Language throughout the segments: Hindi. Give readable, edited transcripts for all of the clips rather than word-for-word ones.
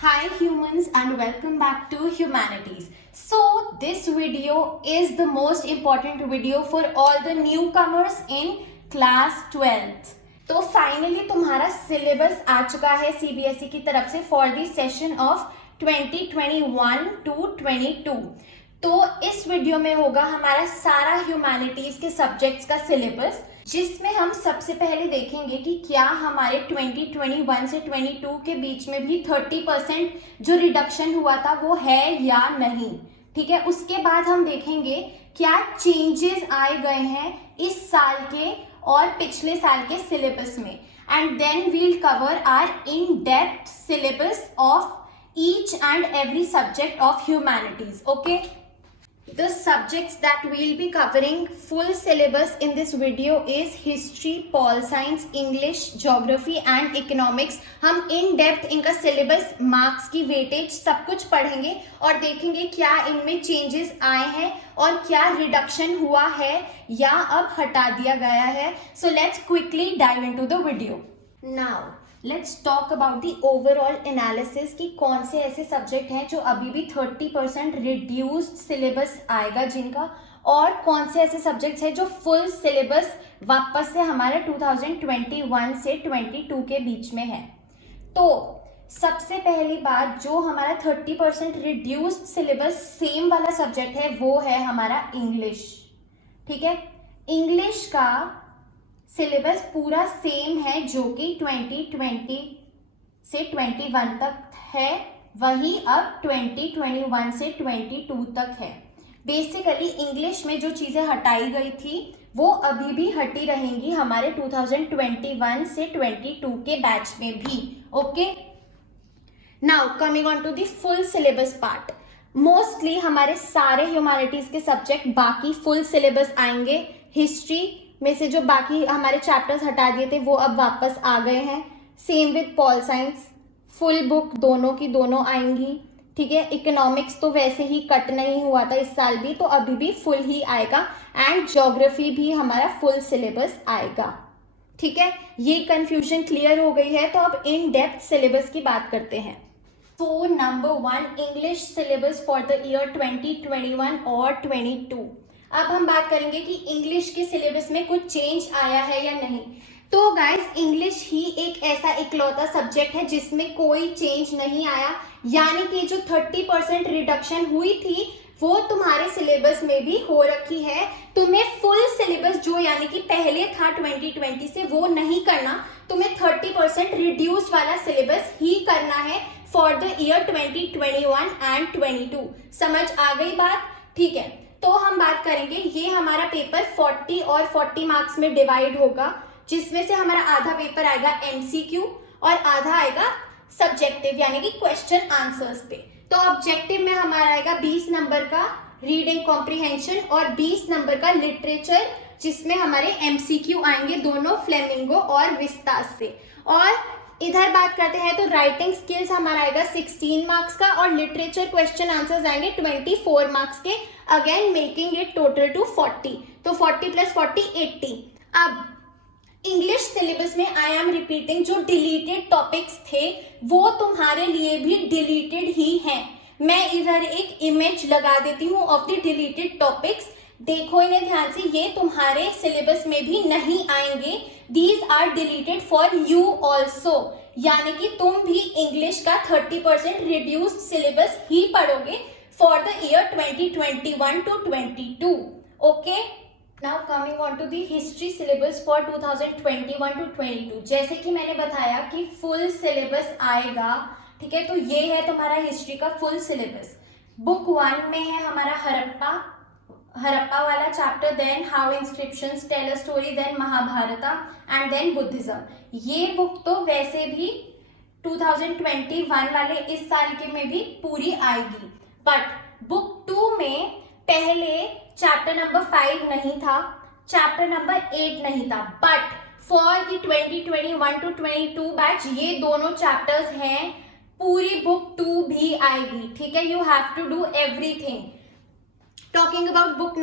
Hi humans and welcome back to Humanities. So this video is the most important video for all the newcomers in class 12th. तो फाइनली तुम्हारा सिलेबस आ चुका है CBSE की तरफ से for the session of 2021 to 22. तो इस वीडियो में होगा हमारा सारा ह्यूमैनिटीज के सब्जेक्ट्स का सिलेबस, जिसमें हम सबसे पहले देखेंगे कि क्या हमारे 2021 से 22 के बीच में भी 30% जो रिडक्शन हुआ था वो है या नहीं. ठीक है, उसके बाद हम देखेंगे क्या चेंजेस आए गए हैं इस साल के और पिछले साल के सिलेबस में, and then we'll cover our in depth syllabus of each and every subject of humanities. Okay, the subjects that we'll be covering full syllabus in this video is history, pol science, English, geography and economics. हम in depth इनका syllabus, marks की weightage सब कुछ पढ़ेंगे और देखेंगे क्या इनमें changes आए हैं और क्या reduction हुआ है या अब हटा दिया गया है. So let's quickly dive into the video. Now let's talk about the overall analysis कि कौन से ऐसे सब्जेक्ट हैं जो अभी भी 30% रिड्यूस्ड सिलेबस आएगा जिनका, और कौन से ऐसे सब्जेक्ट्स हैं जो फुल सिलेबस वापस से हमारे 2021 से 22 के बीच में है. तो सबसे पहली बात, जो हमारा 30% रिड्यूस्ड सिलेबस सेम वाला सब्जेक्ट है वो है हमारा इंग्लिश. ठीक है, इंग्लिश का सिलेबस पूरा सेम है जो कि 2020 से 21 तक है, वही अब 2021 से 22 तक है. बेसिकली इंग्लिश में जो चीज़ें हटाई गई थी वो अभी भी हटी रहेंगी हमारे 2021 से 22 के बैच में भी. Okay, now coming on to the full syllabus part. Mostly हमारे सारे ह्यूमैनिटीज के सब्जेक्ट बाकी फुल सिलेबस आएंगे. हिस्ट्री में से जो बाकी हमारे चैप्टर्स हटा दिए थे वो अब वापस आ गए हैं. Same with pol science, full book दोनों की दोनों आएंगी. ठीक है, इकोनॉमिक्स तो वैसे ही कट नहीं हुआ था इस साल भी, तो अभी भी फुल ही आएगा. एंड ज्योग्राफी भी हमारा फुल सिलेबस आएगा. ठीक है, ये कंफ्यूजन क्लियर हो गई है. तो अब इन डेप्थ सिलेबस की बात करते हैं. तो number 1, English syllabus for the year 2021 और 22. अब हम बात करेंगे कि इंग्लिश के सिलेबस में कुछ चेंज आया है या नहीं. तो गाइस, इंग्लिश ही एक ऐसा इकलौता सब्जेक्ट है जिसमें कोई चेंज नहीं आया, यानी कि जो 30% रिडक्शन हुई थी वो तुम्हारे सिलेबस में भी हो रखी है. तुम्हें फुल सिलेबस जो यानी कि पहले था 2020 से वो नहीं करना, तुम्हें 30% रिड्यूस्ड वाला सिलेबस ही करना है फॉर द ईयर 2021 एंड 22. समझ आ गई बात? ठीक है, तो हम बात करेंगे, ये हमारा पेपर 40 और 40 मार्क्स में डिवाइड होगा, जिसमें से हमारा आधा पेपर आएगा MCQ और आधा आएगा सब्जेक्टिव यानी कि क्वेश्चन आंसर्स पे. तो ऑब्जेक्टिव में हमारा आएगा 20 नंबर का रीडिंग कॉम्प्रिहेंशन और 20 नंबर का लिटरेचर, जिसमें हमारे MCQ आएंगे दोनों फ्लेमिंगो और विस्तास से. और इधर बात करते हैं तो राइटिंग स्किल्स हमारा आएगा 16 मार्क्स का और लिटरेचर क्वेश्चन आंसर्स आएंगे 24 मार्क्स के, again making it total two 40. तो 40 + 40 80. अब इंग्लिश सिलेबस में आई एम रिपीटिंग, जो डिलीटेड टॉपिक्स थे वो तुम्हारे लिए भी डिलीटेड ही हैं. मैं इधर एक इमेज लगा देती हूँ ऑफ द डिलीटेड टॉपिक्स. देखो इन्हें ध्यान से, ये तुम्हारे सिलेबस में भी नहीं आएंगे. These are deleted for you also, यानी कि तुम भी इंग्लिश का 30% रिड्यूस्ड सिलेबस ही पढ़ोगे for the year 2021 to 22. Okay, now coming on to the history syllabus for 2021 to 22. जैसे कि मैंने बताया कि फुल सिलेबस आएगा. ठीक है, तो ये है तुम्हारा हिस्ट्री का फुल सिलेबस. बुक 1 में है हमारा हड़प्पा वाला chapter, then how inscriptions tell a story, then Mahabharata and then Buddhism. ये बुक तो वैसे भी 2021 वाले इस साल के में भी पूरी आएगी. बट बुक 2 में पहले चैप्टर नंबर 5 नहीं था, चैप्टर नंबर 8 नहीं था, but for the 2021 to 22 batch ये दोनों चैप्टर्स हैं. पूरी बुक 2 भी आएगी. ठीक है, you have to do everything. Talking about book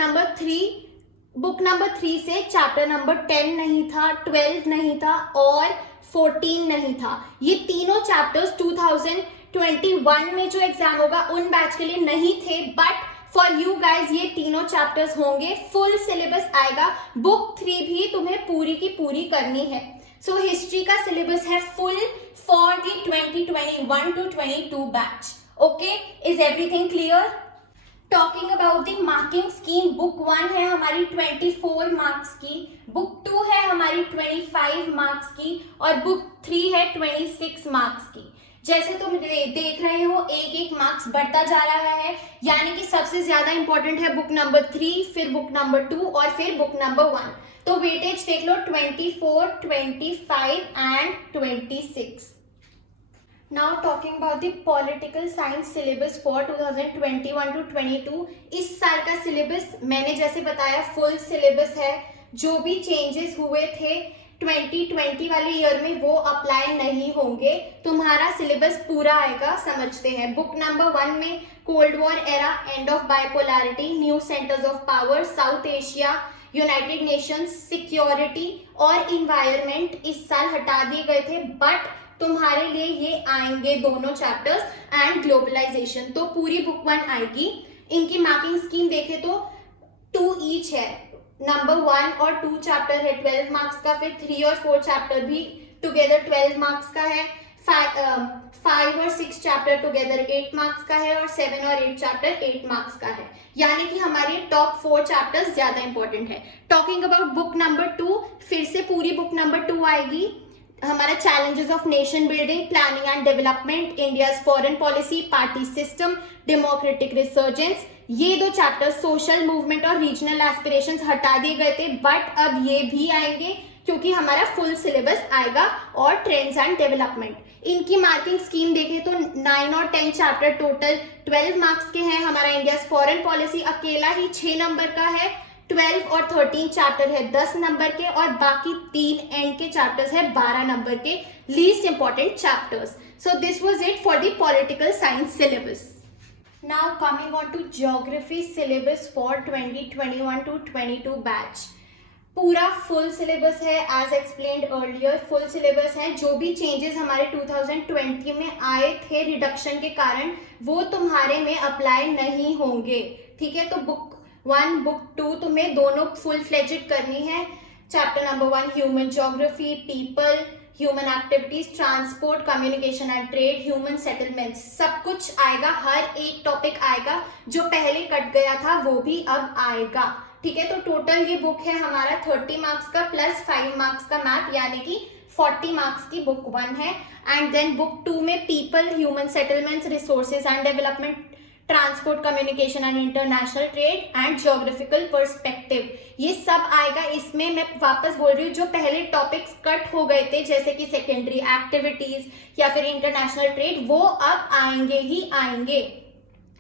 number 3 से चैप्टर नंबर 10 नहीं था, 12 नहीं था और 14 नहीं था. ये तीनों चैप्टर्स 21 में जो एग्जाम होगा उन बैच के लिए नहीं थे, बट फॉर यू गाइज ये तीनों चैप्टर्स होंगे, फुल सिलेबस आएगा। बुक 3 भी तुम्हें पूरी की पूरी करनी है। सो हिस्ट्री का सिलेबस है full for the 2021 to 22 batch. Okay, is everything clear? Talking about the marking scheme, book 1 है हमारी 24 मार्क्स की, बुक 2 है हमारी 25 मार्क्स की और बुक 3 है 26 मार्क्स की। जैसे तुम देख रहे हो एक एक मार्क्स बढ़ता जा रहा है, यानी कि सबसे ज्यादा इंपॉर्टेंट है बुक नंबर 3, फिर बुक नंबर 2 और फिर बुक नंबर 1। तो वेटेज देख लो 24, 25 and 26। Now talking about the political science syllabus for 2021 to 22। इस साल का सिलेबस मैंने जैसे बताया फुल सिलेबस है। जो भी चेंजेस हुए थे 2020 वाले ईयर में वो अप्लाई नहीं होंगे, तुम्हारा सिलेबस पूरा आएगा। समझते हैं। बुक नंबर 1 में cold war era, end of bipolarity, new centres of power, south Asia, United Nations, security और इन्वायरमेंट इस साल हटा दिए गए थे, बट तुम्हारे लिए ये आएंगे दोनों चैप्टर्स एंड ग्लोबलाइजेशन। तो पूरी बुक 1 आएगी। इनकी मार्किंग स्कीम देखे तो 2 ईच है। नंबर 1 और 2 चैप्टर है 12 मार्क्स का, फिर 3 और 4 चैप्टर भी टुगेदर 12 मार्क्स का है, 5 और 6 चैप्टर टुगेदर 8 मार्क्स का है और 7 और 8 चैप्टर 8 मार्क्स का है। यानी कि हमारे टॉप 4 चैप्टर्स ज्यादा इंपॉर्टेंट है। टॉकिंग अबाउट बुक नंबर 2, फिर से पूरी बुक नंबर 2 आएगी। हमारा challenges of nation building, planning and development, India's foreign policy, party system, democratic resurgence, ये 2 चैप्टर सोशल मूवमेंट और रीजनल एस्पिरेशंस हटा दिए गए थे, बट अब ये भी आएंगे क्योंकि हमारा फुल सिलेबस आएगा, और ट्रेंड्स एंड डेवलपमेंट। इनकी मार्किंग स्कीम देखें तो 9 और 10 चैप्टर टोटल 12 मार्क्स के हैं। हमारा इंडियाज फॉरेन पॉलिसी अकेला ही 6 नंबर का है, 12 और 13 चैप्टर है 10 नंबर के, और बाकी 3 एंड के चैप्टर्स है 12 नंबर के, least important chapters. So this was it for the political science syllabus. Now coming on to geography syllabus for 2021 to 22 batch. पूरा फुल सिलेबस है, as explained earlier full syllabus है। जो भी चेंजेस हमारे 2020 में आए थे रिडक्शन के कारण, वो तुम्हारे में अप्लाई नहीं होंगे। ठीक है, तो बुक 1 बुक 2 तुम्हें दोनों फुल फ्लेजेड करनी है। Chapter number 1 human geography, people, human activities, transport, communication and trade, human settlements, सब कुछ आएगा। हर एक टॉपिक आएगा। जो पहले कट गया था वो भी अब आएगा। ठीक है, तो टोटल ये बुक है हमारा 30 मार्क्स का प्लस 5 मार्क्स का मैथ, यानी कि 40 मार्क्स की बुक 1 है। एंड देन बुक 2 में people, human settlements, resources and development, transport, communication and international trade and geographical perspective, ये सब आएगा। इसमें मैं वापस बोल रही हूँ, जो पहले टॉपिक्स कट हो गए थे जैसे कि सेकेंडरी एक्टिविटीज या फिर इंटरनेशनल ट्रेड, वो अब आएंगे ही आएंगे।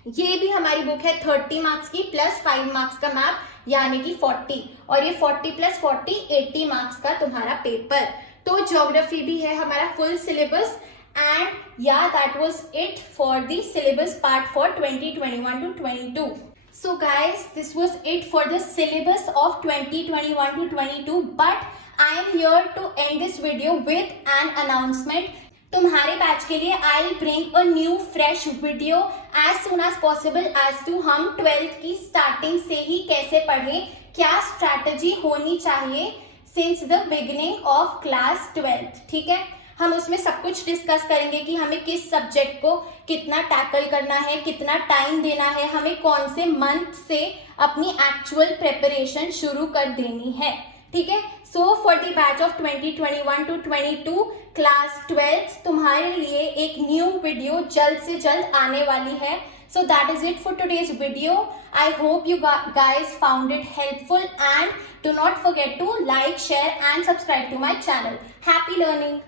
ये भी हमारी बुक है 30 मार्क्स की प्लस 5 मार्क्स का मैप, यानी कि 40, और ये 40 प्लस 40 80 मार्क्स का तुम्हारा पेपर। तो ज्योग्राफी भी है हमारा full syllabus. And yeah, that was it for the syllabus part for 2021 to 22. So guys, this was it for the syllabus of 2021 to 22. But I am here to end this video with an announcement. तुम्हारे बैच के लिए I'll bring a new fresh video as soon as possible as to हम 12th की स्टार्टिंग से ही कैसे पढ़ें, क्या स्ट्रैटेजी होनी चाहिए since the beginning of class 12th। ठीक है, हम उसमें सब कुछ डिस्कस करेंगे कि हमें किस सब्जेक्ट को कितना टैकल करना है, कितना टाइम देना है, हमें कौन से मंथ से अपनी एक्चुअल प्रिपरेशन शुरू कर देनी है। ठीक है, so for the batch of 2021 to 22 class 12th तुम्हारे लिए एक न्यू वीडियो जल्द से जल्द आने वाली है। So that is it for today's video. I hope you guys found it helpful, and do not forget to like, share and subscribe to my channel. Happy learning!